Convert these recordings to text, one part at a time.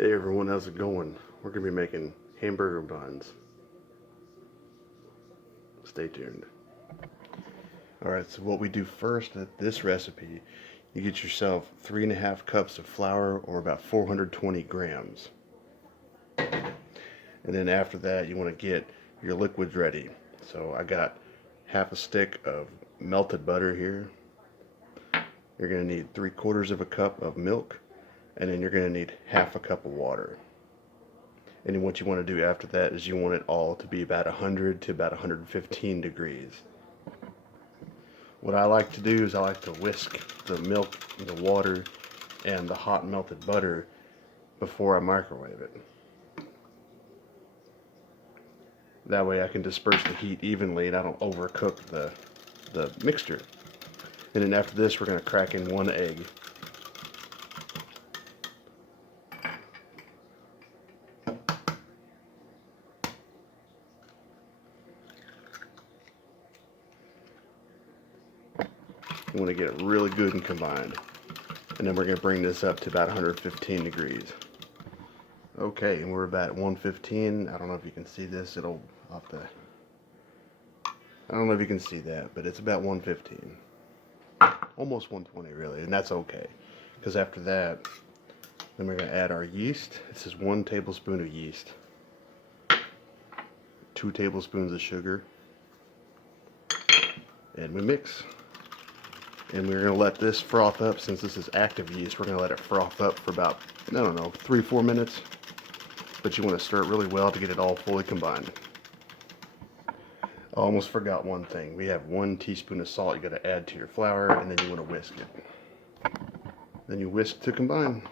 Hey everyone, how's it going? We're going to be making hamburger buns. Stay tuned. Alright, so what we do first at this recipe, you get yourself 3.5 cups of flour, or about 420 grams. And then after that, you want to get your liquids ready. So I got half a stick of melted butter here. You're going to need 3/4 of a cup of milk. And then you're going to need half a cup of water. And then what you want to do after that is you want it all to be about 100 to about 115 degrees. What I like to do is I like to whisk the milk, the water, and the hot melted butter before I microwave it. That way I can disperse the heat evenly and I don't overcook the mixture. And then after this, we're going to crack in 1 egg. You want to get it really good and combined. And then we're going to bring this up to about 115 degrees. Okay, and we're about 115. I don't know if you can see this. I don't know if you can see that, but it's about 115. Almost 120 really, and that's okay. Because after that, then we're going to add our yeast. This is 1 tablespoon of yeast. 2 tablespoons of sugar. And we mix. And we're going to let this froth up. Since this is active yeast, we're going to let it froth up for about, I don't know, 3-4 minutes. But you want to stir it really well to get it all fully combined. I almost forgot one thing. We have 1 teaspoon of salt you got to add to your flour, and then you want to whisk it. Then you whisk to combine.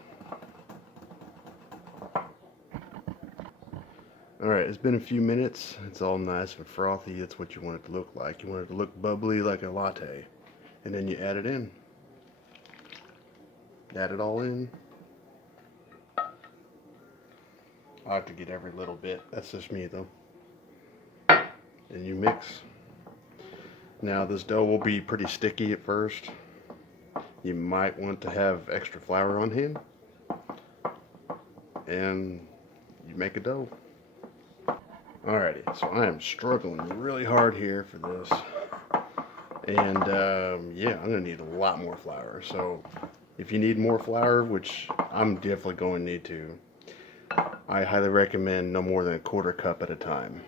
Alright, it's been a few minutes. It's all nice and frothy. That's what you want it to look like. You want it to look bubbly like a latte. And then you add it in. Add it all in. I like to get every little bit. That's just me though. And you mix. Now this dough will be pretty sticky at first. You might want to have extra flour on hand. And you make a dough. Alrighty, so I am struggling really hard here for this. And yeah, I'm going to need a lot more flour. So if you need more flour, which I'm definitely going to need to, I highly recommend no more than 1/4 cup at a time.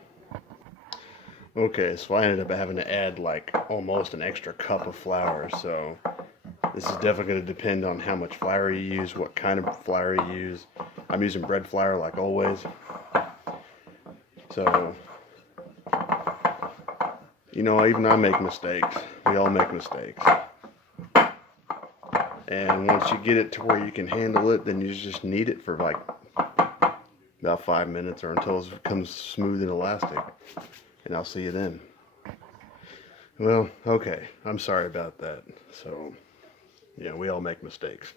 Okay, so I ended up having to add like almost an extra cup of flour. So this is definitely going to depend on how much flour you use, what kind of flour you use. I'm using bread flour like always. So, you know, even I make mistakes. We all make mistakes. And once you get it to where you can handle it, then you just knead it for like about 5 minutes or until it becomes smooth and elastic. And I'll see you then. Well, okay. I'm sorry about that. So, yeah, we all make mistakes.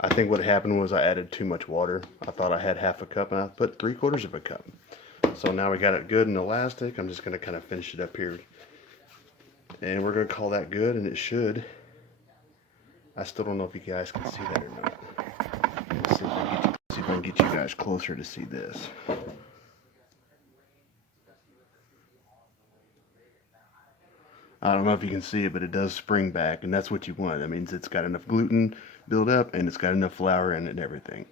I think what happened was I added too much water. I thought I had half a cup and I put 3/4 of a cup. So now we got it good and elastic. I'm just going to kind of finish it up here. And we're going to call that good, and it should. I still don't know if you guys can see that or not. Let's see if I can get you guys closer to see this. I don't know if you can see it, but it does spring back, and that's what you want. That means it's got enough gluten build up, and it's got enough flour in it and everything.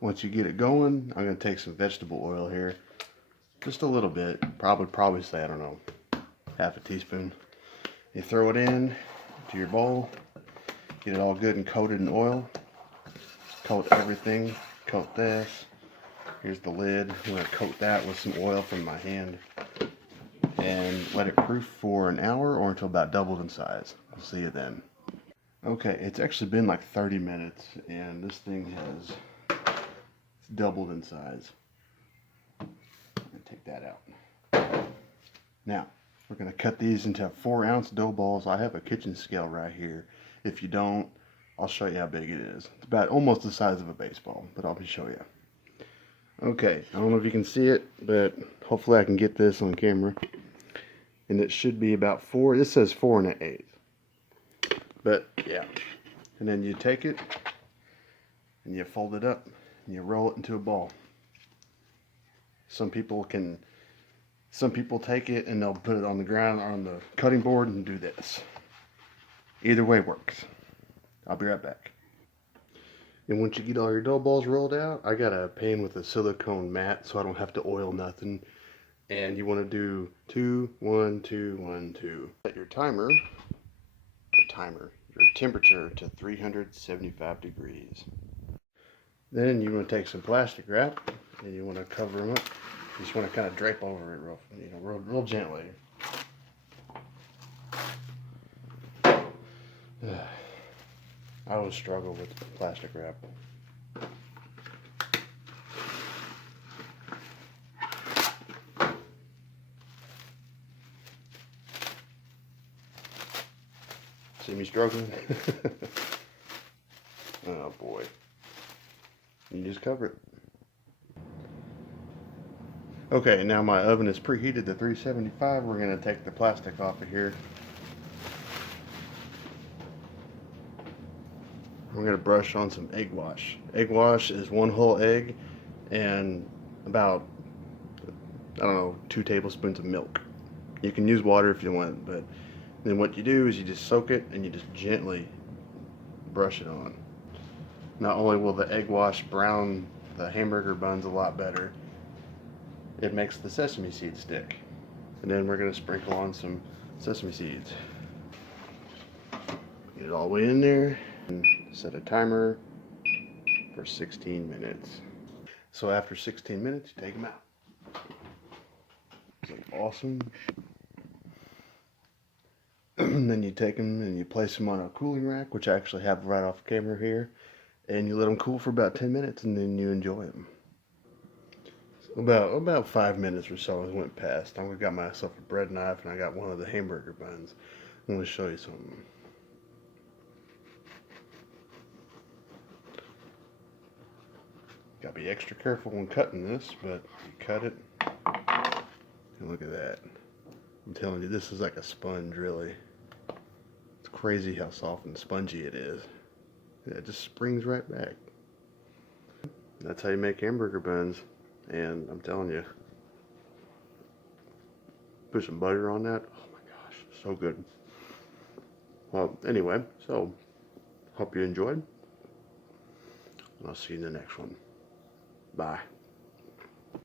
Once you get it going, I'm going to take some vegetable oil here. Just a little bit. Probably say, I don't know, half a teaspoon. You throw it in to your bowl. Get it all good and coated in oil. Coat everything. Coat this. Here's the lid. I'm going to coat that with some oil from my hand. And let it proof for an hour or until about doubled in size. I'll see you then. Okay, it's actually been like 30 minutes and this thing has doubled in size. I'm going to take that out. Now, we're going to cut these into 4-ounce dough balls. I have a kitchen scale right here. If you don't, I'll show you how big it is. It's about almost the size of a baseball, but I'll show you. Okay, I don't know if you can see it, but hopefully I can get this on camera. And it should be about 4, this says 4 1/8. But yeah, and then you take it and you fold it up and you roll it into a ball. Some people take it and they'll put it on the ground on the cutting board and do this. Either way works. I'll be right back. And once you get all your dough balls rolled out, I got a pan with a silicone mat so I don't have to oil nothing. And you want to do 2, 1, 2, 1, 2. Set your your temperature to 375 degrees. Then you want to take some plastic wrap and you want to cover them up. You just want to kind of drape over it real gently. I always struggle with plastic wrap. See me struggling? Oh boy. You just cover it. Okay, now my oven is preheated to 375. We're going to take the plastic off of here. We're going to brush on some egg wash. Egg wash is 1 whole egg and about, I don't know, 2 tablespoons of milk. You can use water if you want, but then what you do is you just soak it and you just gently brush it on. Not only will the egg wash brown the hamburger buns a lot better, it makes the sesame seeds stick. And then we're going to sprinkle on some sesame seeds. Get it all the way in there and set a timer for 16 minutes. So after 16 minutes, you take them out. It's like awesome. And then you take them and you place them on a cooling rack, which I actually have right off camera here. And you let them cool for about 10 minutes and then you enjoy them. About 5 minutes or so went past. I got myself a bread knife and I got one of the hamburger buns. I'm going to show you something. Got to be extra careful when cutting this, but you cut it and look at that. I'm telling you, this is like a sponge, really. It's crazy how soft and spongy it is. It just springs right back. That's how you make hamburger buns. And I'm telling you, put some butter on that. Oh my gosh, so good. Well, anyway, so hope you enjoyed. And I'll see you in the next one. Bye.